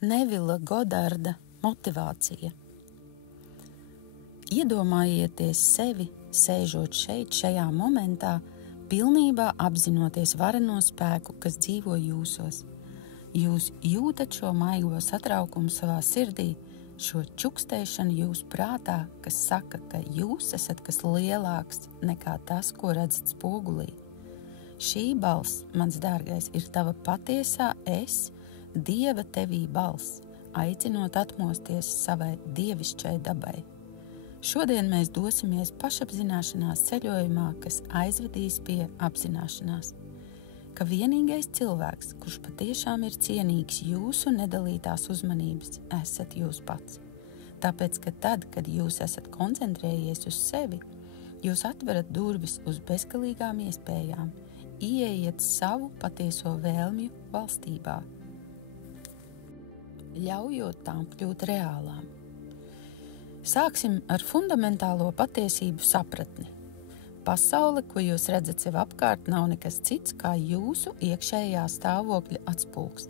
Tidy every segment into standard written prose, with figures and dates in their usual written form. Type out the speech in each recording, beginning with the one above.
Nevila Godarda motivācija. Iedomājieties sevi, sēžot šeit, šajā momentā, pilnībā apzinoties vareno spēku, kas dzīvo jūsos. Jūs jūtat šo maigo satraukumu savā sirdī, šo čukstēšanu jūsu prātā, kas saka, ka jūs esat kas lielāks nekā tas, ko redzat spogulī. Šī balss, mans dārgais, ir tava patiesā es, Dieva tevī balss, aicinot atmosties savai dievišķai dabai. Šodien mēs dosimies pašapzināšanās ceļojumā, kas aizvedīs pie apzināšanās, ka vienīgais cilvēks, kurš patiešām ir cienīgs jūsu nedalītās uzmanības, esat jūs pats. Tāpēc, ka tad, kad jūs esat koncentrējies uz sevi, jūs atverat durvis uz bezgalīgām iespējām, ieejiet savu patieso vēlmju valstībā, ļaujot tām kļūt reālām. Sāksim ar fundamentālo patiesību sapratni. Pasaule, ko jūs redzat sev apkārt, nav nekas cits kā jūsu iekšējā stāvokļa atspulgs.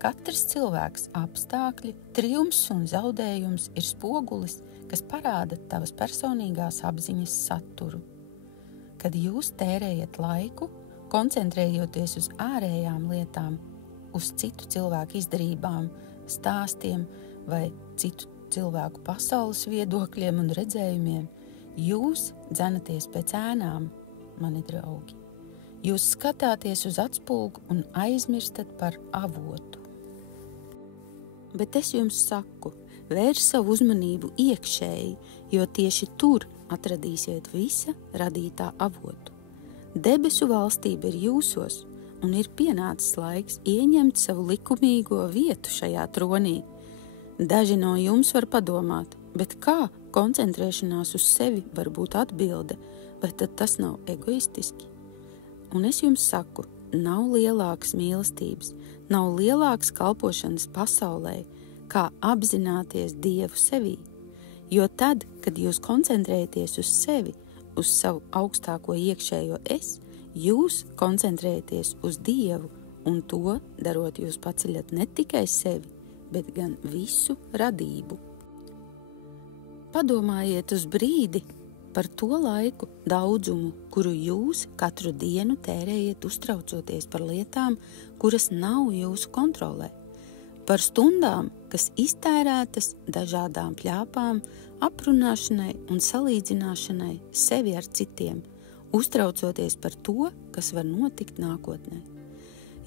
Katrs cilvēks, apstākļi, triumfs un zaudējums ir spogulis, kas parāda tavas personīgās apziņas saturu. Kad jūs tērējat laiku, koncentrējoties uz ārējām lietām, uz citu cilvēku izdarībām, stāstiem vai citu cilvēku pasaules viedokļiem un redzējumiem, jūs dzenaties pēc ēnām, mani draugi. Jūs skatāties uz atspulgu un aizmirstat par avotu. Bet es jums saku, vērš savu uzmanību iekšēji, jo tieši tur atradīsiet visa radītā avotu. Debesu valstība ir jūsos, un ir pienācis laiks ieņemt savu likumīgo vietu šajā tronī. Daži no jums var padomāt, bet kā koncentrēšanās uz sevi var būt atbilde, vai tad tas nav egoistiski? Un es jums saku, nav lielākas mīlestības, nav lielākas kalpošanas pasaulē, kā apzināties Dievu sevī. Jo tad, kad jūs koncentrējaties uz sevi, uz savu augstāko iekšējo es, jūs koncentrējaties uz Dievu, un to darot jūs paceļat ne tikai sevi, bet gan visu radību. Padomājiet uz brīdi par to laiku daudzumu, kuru jūs katru dienu tērējat uztraucoties par lietām, kuras nav jūsu kontrolē. Par stundām, kas iztērētas dažādām pļāpām, aprunāšanai un salīdzināšanai sevi ar citiem, uztraucoties par to, kas var notikt nākotnē.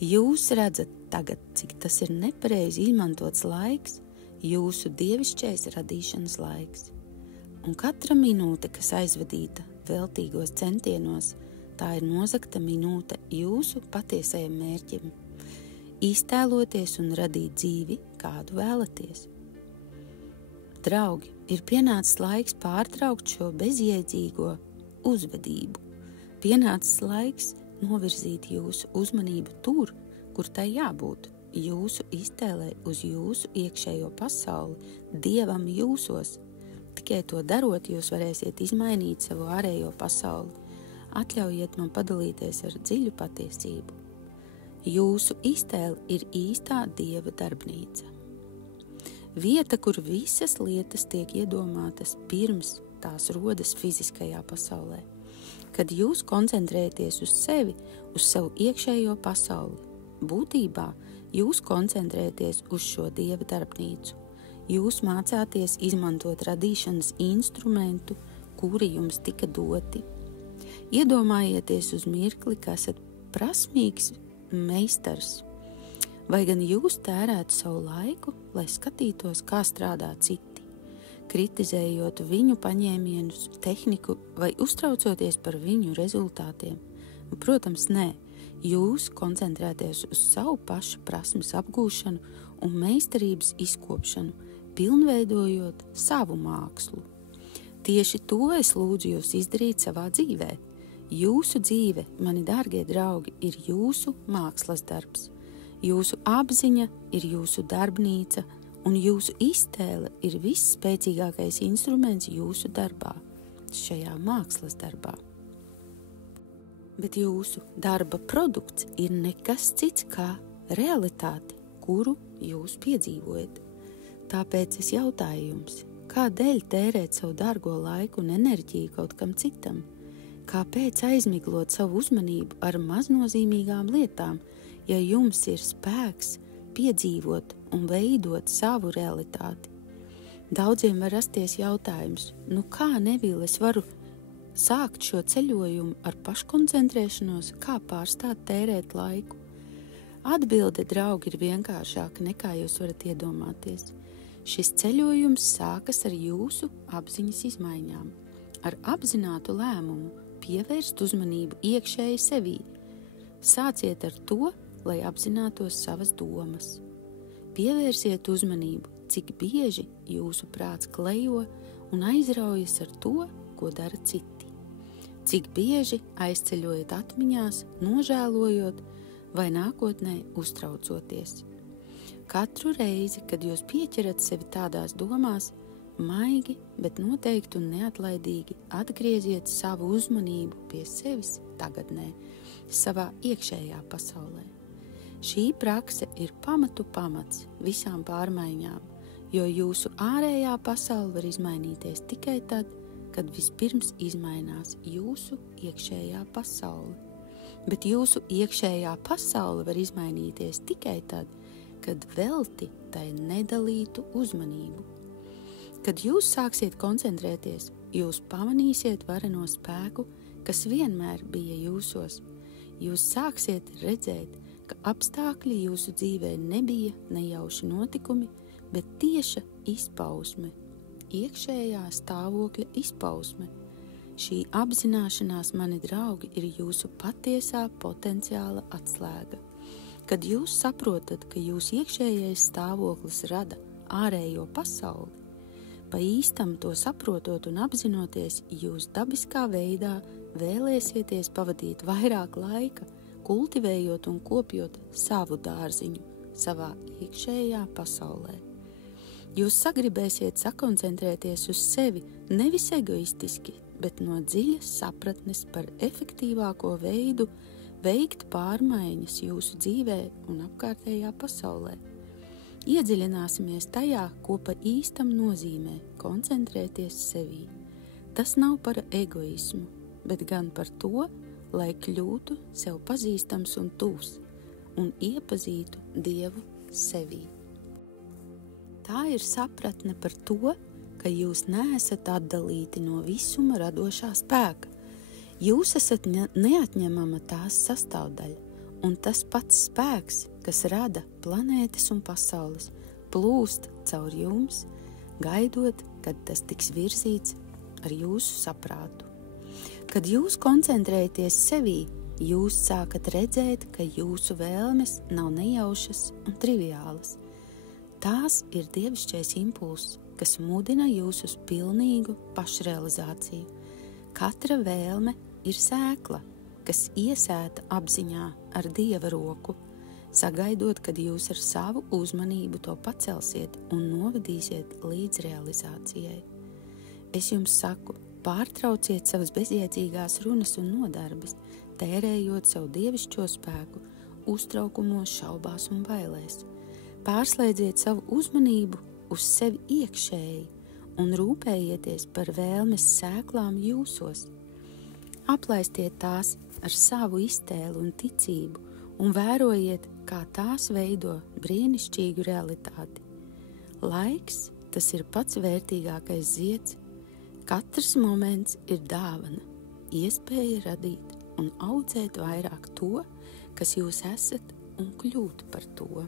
Jūs redzat tagad, cik tas ir nepareizi izmantots laiks, jūsu dievišķais radīšanas laiks. Un katra minūte, kas aizvadīta veltīgos centienos, tā ir nozagta minūte jūsu patiesajam mērķim. Iztēloties un radīt dzīvi, kādu vēlaties. Draugi, ir pienācis laiks pārtraukt šo bezjēdzīgo uzvedību. Pienācis laiks novirzīt jūsu uzmanību tur, kur tai jābūt, jūsu iztēlē uz jūsu iekšējo pasauli, Dievam jūsos. Tikai to darot, jūs varēsiet izmainīt savu ārējo pasauli. Atļaujiet man padalīties ar dziļu patiesību. Jūsu iztēle ir īstā Dieva darbnīca. Vieta, kur visas lietas tiek iedomātas pirms tās rodas fiziskajā pasaulē. Kad jūs koncentrējaties uz sevi, uz savu iekšējo pasauli, būtībā jūs koncentrējaties uz šo Dieva darbnīcu. Jūs mācāties izmantot radīšanas instrumentu, kuri jums tika doti. Iedomājieties uz mirkli, ka esat prasmīgs meistars, vai gan jūs tērētu savu laiku, lai skatītos, kā strādā citi, kritizējot viņu paņēmienus, tehniku vai uztraucoties par viņu rezultātiem. Protams, nē, jūs koncentrēties uz savu pašu prasmes apgūšanu un meistarības izkopšanu, pilnveidojot savu mākslu. Tieši to es lūdzu jūs izdarīt savā dzīvē. Jūsu dzīve, mani dārgie draugi, ir jūsu mākslas darbs. Jūsu apziņa ir jūsu darbnīca, un jūsu iztēle ir visspēcīgākais instruments jūsu darbā, šajā mākslas darbā. Bet jūsu darba produkts ir nekas cits kā realitāte, kuru jūs piedzīvojat. Tāpēc es jautāju jums, kādēļ tērēt savu dārgo laiku un enerģiju kaut kam citam? Kāpēc aizmiglot savu uzmanību ar maznozīmīgām lietām, ja jums ir spēks piedzīvot un veidot savu realitāti? Daudziem var rasties jautājums, kā Neville es varu sākt šo ceļojumu ar paškoncentrēšanos, kā pārstāt tērēt laiku? Atbilde, draugi, ir vienkāršāka nekā jūs varat iedomāties. Šis ceļojums sākas ar jūsu apziņas izmaiņām, ar apzinātu lēmumu pievērst uzmanību iekšēji sevī. Sāciet ar to, lai apzinātos savas domas. Pievērsiet uzmanību, cik bieži jūsu prāts klejo un aizraujas ar to, ko dara citi. Cik bieži aizceļojat atmiņās, nožēlojot vai nākotnē uztraucoties. Katru reizi, kad jūs pieķerat sevi tādās domās, maigi, bet noteikti un neatlaidīgi atgrieziet savu uzmanību pie sevis tagadnē, savā iekšējā pasaulē. Šī prakse ir pamats visām pārmaiņām, jo jūsu ārējā pasaule var izmainīties tikai tad, kad vispirms izmainās jūsu iekšējā pasaule. Bet jūsu iekšējā pasaule var izmainīties tikai tad, kad velti tai nedalītu uzmanību. Kad jūs sāksiet koncentrēties, jūs pamanīsiet vareno spēku, kas vienmēr bija jūsos. Jūs sāksiet redzēt, ka apstākļi jūsu dzīvē nebija nejauši notikumi, bet tieša izpausme, iekšējā stāvokļa izpausme. Šī apzināšanās, mani draugi, ir jūsu patiesā potenciāla atslēga. Kad jūs saprotat, ka jūsu iekšējais stāvoklis rada ārējo pasauli, pa īstam to saprotot un apzinoties, jūs dabiskā veidā vēlēsieties pavadīt vairāk laika, kultivējot un kopjot savu dārziņu savā iekšējā pasaulē. Jūs sagribēsiet sakoncentrēties uz sevi nevis egoistiski, bet no dziļas sapratnes par efektīvāko veidu veikt pārmaiņas jūsu dzīvē un apkārtējā pasaulē. Iedziļināsimies tajā, ko pa īstam nozīmē koncentrēties sevī. Tas nav par egoismu, bet gan par to, lai kļūtu sev pazīstams un tuvs un iepazītu Dievu sevī. Tā ir sapratne par to, ka jūs neesat atdalīti no visuma radošā spēka. Jūs esat neatņemama tās sastāvdaļa, un tas pats spēks, kas rada planētas un pasaules, plūst caur jums, gaidot, kad tas tiks virzīts ar jūsu saprātu. Kad jūs koncentrējaties sevī, jūs sākat redzēt, ka jūsu vēlmes nav nejaušas un triviālas. Tās ir dievišķais impulss, kas mudina jūs uz pilnīgu pašrealizāciju. Katra vēlme ir sēkla, kas iesēta apziņā ar Dieva roku, sagaidot, kad jūs ar savu uzmanību to pacelsiet un novadīsiet līdz realizācijai. Es jums saku, pārtrauciet savas bezjēdzīgās runas un nodarbes, tērējot savu dievišķo spēku, uztraukumos, šaubās un bailēs. Pārslēdziet savu uzmanību uz sevi iekšēji un rūpējieties par vēlmes sēklām jūsos. Aplaistiet tās ar savu iztēli un ticību un vērojiet, kā tās veido brīnišķīgu realitāti. Laiks, tas ir pats vērtīgākais zieds. Katrs moments ir dāvana, iespēja radīt un audzēt vairāk to, kas jūs esat, un kļūt par to.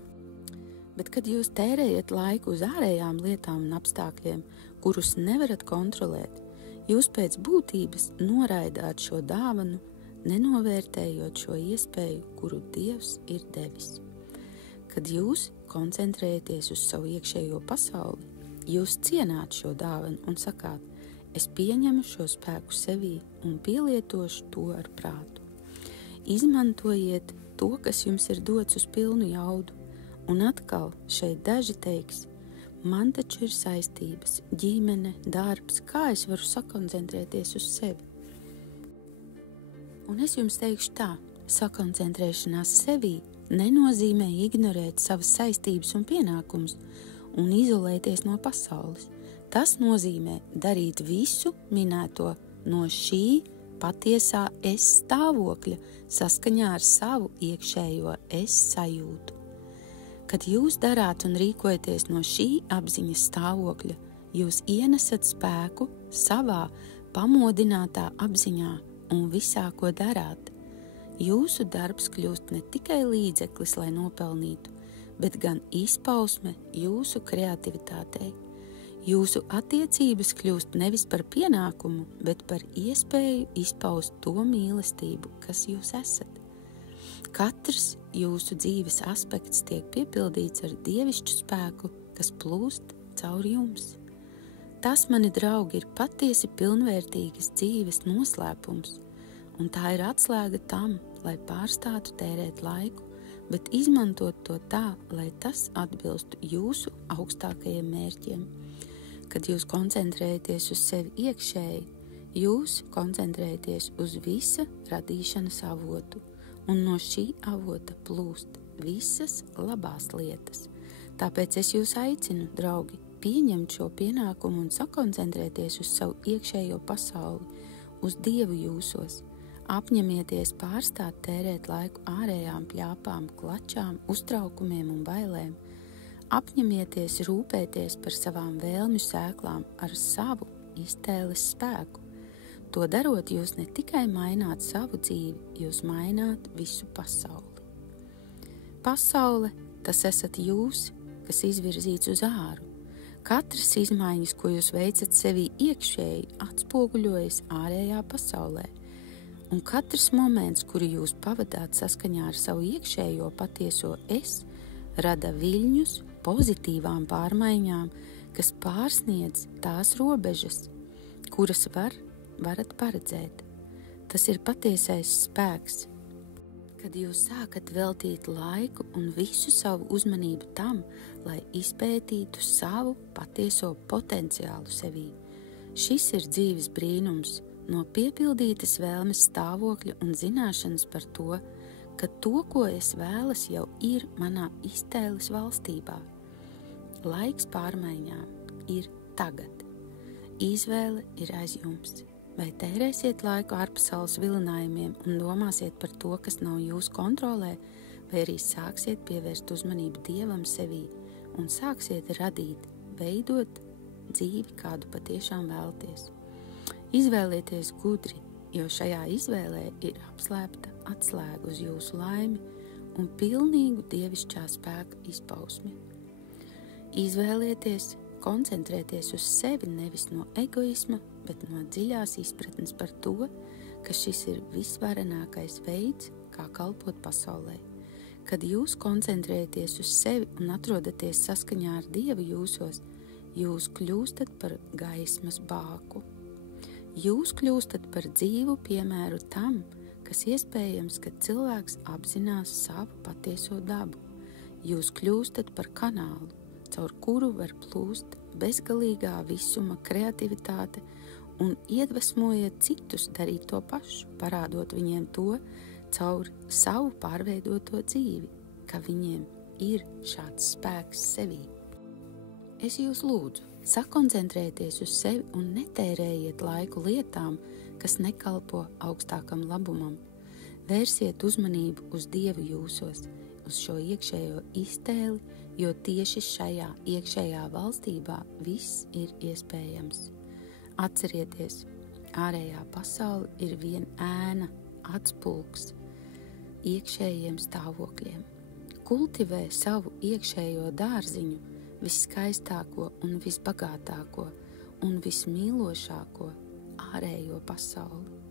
Bet, kad jūs tērējat laiku uz ārējām lietām un apstākļiem, kurus nevarat kontrolēt, jūs pēc būtības noraidāt šo dāvanu, nenovērtējot šo iespēju, kuru Dievs ir devis. Kad jūs koncentrējaties uz savu iekšējo pasauli, jūs cienāt šo dāvanu un sakāt, es pieņemu šo spēku sevī un pielietošu to ar prātu. Izmantojiet to, kas jums ir dots uz pilnu jaudu, un atkal šeit daži teiks, man taču ir saistības, ģimene, darbs, kā es varu sakoncentrēties uz sevi? Un es jums teikšu tā, sakoncentrēšanās sevī nenozīmē ignorēt savas saistības un pienākumus un izolēties no pasaules. Tas nozīmē darīt visu minēto no šī patiesā es stāvokļa saskaņā ar savu iekšējo es sajūtu. Kad jūs darāt un rīkojaties no šī apziņas stāvokļa, jūs ienesat spēku savā pamodinātā apziņā un visā, ko darāt. Jūsu darbs kļūst ne tikai līdzeklis, lai nopelnītu, bet gan izpausme jūsu kreativitātei. Jūsu attiecības kļūst nevis par pienākumu, bet par iespēju izpaust to mīlestību, kas jūs esat. Katrs jūsu dzīves aspekts tiek piepildīts ar dievišķu spēku, kas plūst caur jums. Tas, mani draugi, ir patiesi pilnvērtīgas dzīves noslēpums, un tā ir atslēga tam, lai pārstātu tērēt laiku, bet izmantot to tā, lai tas atbilstu jūsu augstākajiem mērķiem. Kad jūs koncentrējaties uz sevi iekšēji, jūs koncentrējaties uz visa radīšanas avotu, un no šī avota plūst visas labās lietas. Tāpēc es jūs aicinu, draugi, pieņemt šo pienākumu un sakoncentrēties uz savu iekšējo pasauli, uz Dievu jūsos. Apņemieties pārstāt tērēt laiku ārējām pļāpām, klačām, uztraukumiem un bailēm. Apņemieties rūpēties par savām vēlmju sēklām ar savu iztēles spēku. To darot, jūs ne tikai maināt savu dzīvi, jūs maināt visu pasauli. Pasaule, tas esat jūs, kas izvirzīts uz āru. Katras izmaiņas, ko jūs veicat sevī iekšēji, atspoguļojas ārējā pasaulē. Un katrs moments, kuru jūs pavadāt saskaņā ar savu iekšējo patieso es, rada viļņus pozitīvām pārmaiņām, kas pārsniedz tās robežas, kuras varat paredzēt. Tas ir patiesais spēks. Kad jūs sākat veltīt laiku un visu savu uzmanību tam, lai izpētītu savu patieso potenciālu sevī. Šis ir dzīves brīnums, no piepildītas vēlmes stāvokļa un zināšanas par to, ka to, ko es vēlas, jau ir manā iztēles valstībā. Laiks pārmaiņām ir tagad. Izvēle ir aiz jums. Vai tērēsiet laiku ārpasaules vilinājumiem un domāsiet par to, kas nav jūsu kontrolē, vai arī sāksiet pievērst uzmanību Dievam sevī un sāksiet radīt, veidot dzīvi, kādu patiešām vēlaties. Izvēlieties gudri, jo šajā izvēlē ir apslēpta atslēga uz jūsu laimi un pilnīgu dievišķā spēka izpausmi. Izvēlieties koncentrēties uz sevi nevis no egoisma, bet no dziļās izpratnes par to, ka šis ir visvarenākais veids, kā kalpot pasaulē. Kad jūs koncentrēties uz sevi un atrodaties saskaņā ar Dievu jūsos, jūs kļūstat par gaismas bāku. Jūs kļūstat par dzīvu piemēru tam, kas iespējams, kad cilvēks apzinās savu patieso dabu. Jūs kļūstat par kanālu, caur kuru var plūst bezgalīgā visuma kreativitāte un iedvesmojiet citus darīt to pašu, parādot viņiem to caur savu pārveidoto dzīvi, ka viņiem ir šāds spēks sevī. Es jūs lūdzu, sakoncentrēties uz sevi un netērējiet laiku lietām, kas nekalpo augstākam labumam. Vērsiet uzmanību uz Dievu jūsos, uz šo iekšējo iztēli, jo tieši šajā iekšējā valstībā viss ir iespējams. Atcerieties, ārējā pasaule ir vien ēna, atspulgs iekšējiem stāvokļiem. Kultivē savu iekšējo dārziņu, viskaistāko un visbagātāko un vismīlošāko ārējo pasauli.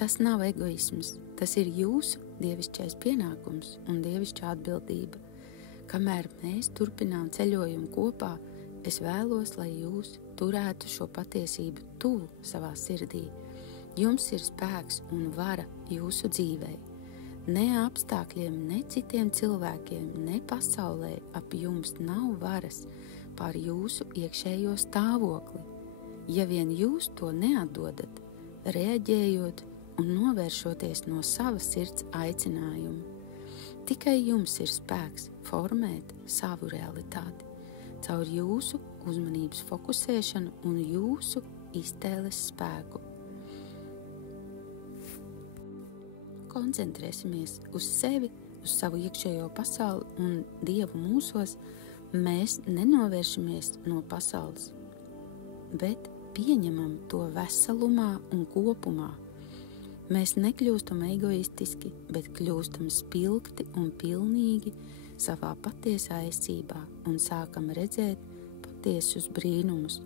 Tas nav egoisms, tas ir jūsu dievišķais pienākums un dievišķā atbildība. Kamēr mēs turpinām ceļojumu kopā, es vēlos, lai jūs turētu šo patiesību tuvu savā sirdī. Jums ir spēks un vara jūsu dzīvei. Ne apstākļiem, ne citiem cilvēkiem, ne pasaulē ap jums nav varas pār jūsu iekšējo stāvokli. Ja vien jūs to neatdodat, reaģējot un novēršoties no savas sirds aicinājuma. Tikai jums ir spēks formēt savu realitāti caur jūsu uzmanības fokusēšanu un jūsu iztēles spēku. Koncentrēsimies uz sevi, uz savu iekšējo pasauli un Dievu mūsos. Mēs nenovēršamies no pasaules, bet pieņemam to veselumā un kopumā. Mēs nekļūstam egoistiski, bet kļūstam spilgti un pilnīgi savā patiesā esībā un sākam redzēt patiesus brīnumus.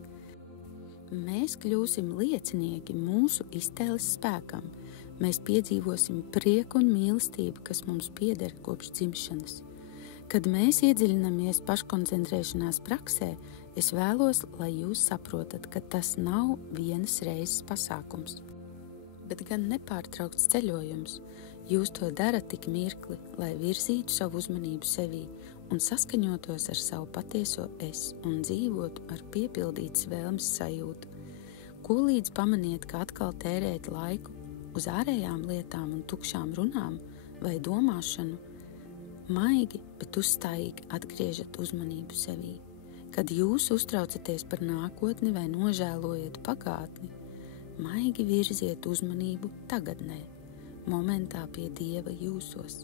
Mēs kļūsim liecinieki mūsu iztēles spēkam. Mēs piedzīvosim prieku un mīlestību, kas mums pieder kopš dzimšanas. Kad mēs iedziļinamies paškoncentrēšanās praksē, es vēlos, lai jūs saprotat, ka tas nav vienas reizes pasākums, bet gan nepārtraukts ceļojums. Jūs to darat tik mirkli, lai virzītu savu uzmanību sevī un saskaņotos ar savu patieso es un dzīvotu ar piepildītas vēlmes sajūtu. Ko līdz pamaniet, ka atkal tērēt laiku uz ārējām lietām un tukšām runām vai domāšanu, maigi, bet uzstājīgi atgriežat uzmanību sevī. Kad jūs uztraucaties par nākotni vai nožēlojat pagātni, maigi virziet uzmanību tagadnē, momentā pie Dieva jūsos.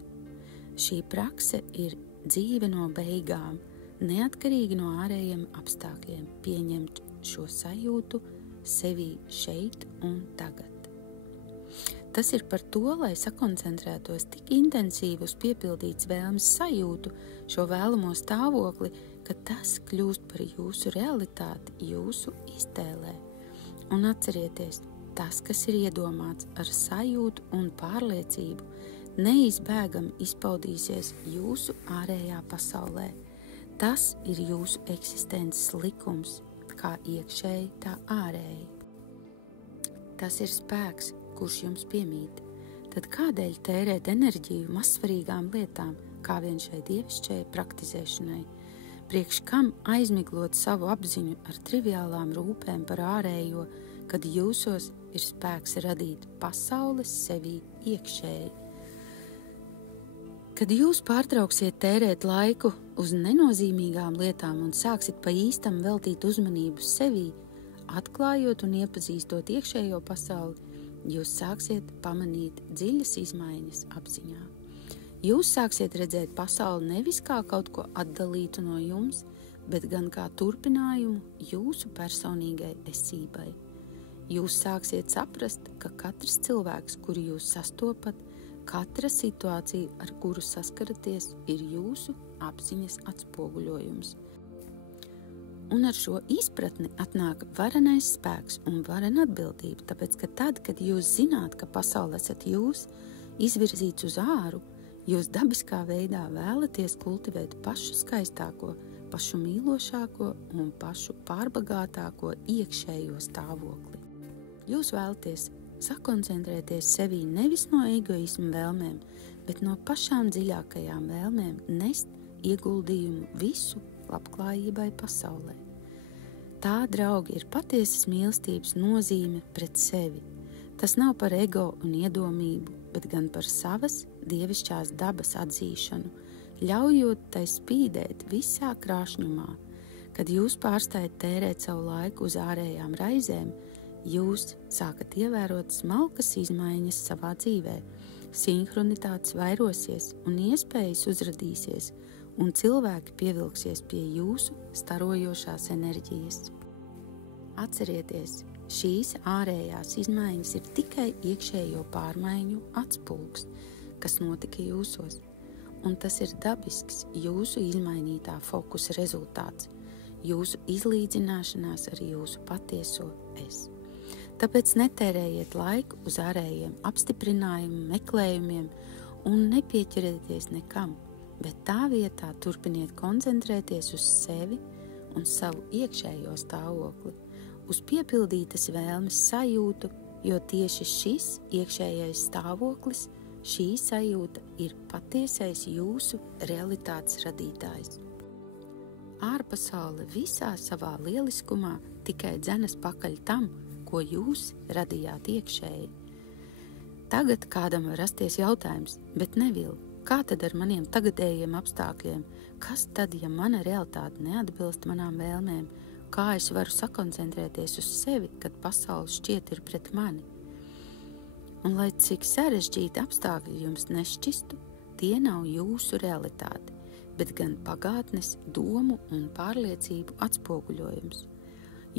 Šī prakse ir dzīve no beigām, neatkarīgi no ārējiem apstākļiem, pieņemt šo sajūtu sevī šeit un tagad. Tas ir par to, lai sakoncentrētos tik intensīvi uz piepildītas vēlmes sajūtu, šo vēlamo stāvokli, ka tas kļūst par jūsu realitāti, jūsu iztēlē. Un atcerieties, tas, kas ir iedomāts ar sajūtu un pārliecību, neizbēgami izpaudīsies jūsu ārējā pasaulē. Tas ir jūsu eksistences likums, kā iekšēji, tā ārēji. Tas ir spēks, kurš jums piemīt. Tad kādēļ tērēt enerģiju mazsvarīgām lietām, kā vien šai dievišķai praktizēšanai? Priekš kam aizmiglot savu apziņu ar triviālām rūpēm par ārējo, kad jūsos ir spēks radīt pasaules sevī iekšēji? Kad jūs pārtrauksiet tērēt laiku uz nenozīmīgām lietām un sāksit pa īstam veltīt uzmanību sevī, atklājot un iepazīstot iekšējo pasauli, jūs sāksiet pamanīt dziļas izmaiņas apziņā. Jūs sāksiet redzēt pasauli nevis kā kaut ko atdalītu no jums, bet gan kā turpinājumu jūsu personīgai esībai. Jūs sāksiet saprast, ka katrs cilvēks, kuru jūs sastopat, katra situācija, ar kuru saskaraties, ir jūsu apziņas atspoguļojums. Un ar šo izpratni atnāk varenais spēks un varena atbildība, tāpēc, ka tad, kad jūs zināt, ka pasaule esat jūs, izvirzīts uz āru, jūs dabiskā veidā vēlaties kultivēt pašu skaistāko, pašu mīlošāko un pašu pārbagātāko iekšējo stāvokli. Jūs vēlaties sakoncentrēties sevī nevis no egoisma vēlmēm, bet no pašām dziļākajām vēlmēm nest ieguldījumu visu labklājībai pasaulē. Tā, draugi, ir patiesas mīlestības nozīme pret sevi. Tas nav par ego un iedomību, bet gan par savas dievišķās dabas atzīšanu, ļaujot tai spīdēt visā krāšņumā. Kad jūs pārstājat tērēt savu laiku uz ārējām raizēm, jūs sākat ievērot smalkas izmaiņas savā dzīvē, sinhronitātes vairosies un iespējas uzradīsies, un cilvēki pievilksies pie jūsu starojošās enerģijas. Atcerieties, šīs ārējās izmaiņas ir tikai iekšējo pārmaiņu atspulgs, kas notika jūsos, un tas ir dabisks jūsu izmainītā fokusa rezultāts, jūsu izlīdzināšanās ar jūsu patieso es. Tāpēc netērējiet laiku uz ārējiem apstiprinājumu meklējumiem un nepieķerieties nekam, bet tā vietā turpiniet koncentrēties uz sevi un savu iekšējo stāvokli, uz piepildītas vēlmes sajūtu, jo tieši šis iekšējais stāvoklis, šī sajūta ir patiesais jūsu realitātes radītājs. Ārpasaule visā savā lieliskumā tikai dzenas pakaļ tam, ko jūs radījāt iekšēji. Tagad kādam var rasties jautājums, bet Nevil, Kā tad ar maniem tagadējiem apstākļiem? Kas tad, ja mana realitāte neatbilst manām vēlmēm? Kā es varu sakoncentrēties uz sevi, kad pasaule šķiet ir pret mani? Un lai cik sarežģīti apstākļi jums nešķistu, tie nav jūsu realitāte, bet gan pagātnes domu un pārliecību atspoguļojums.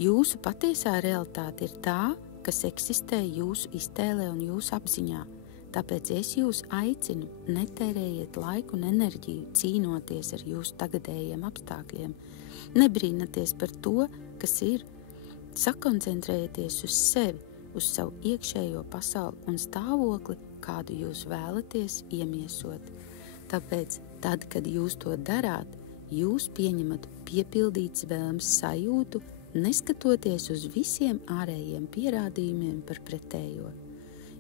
Jūsu patiesā realitāte ir tā, kas eksistē jūsu iztēlē un jūsu apziņā. Tāpēc es jūs aicinu, netērējiet laiku un enerģiju cīnoties ar jūsu tagadējiem apstākļiem. Nebrīnaties par to, kas ir. Sakoncentrējieties uz sevi, uz savu iekšējo pasauli un stāvokli, kādu jūs vēlaties iemiesot. Tāpēc, tad, kad jūs to darāt, jūs pieņemat piepildīts vēlmes sajūtu, neskatoties uz visiem ārējiem pierādījumiem par pretējo.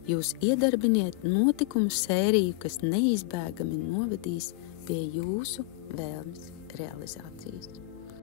Jūs iedarbiniet notikumu sēriju, kas neizbēgami novedīs pie jūsu vēlmes realizācijas.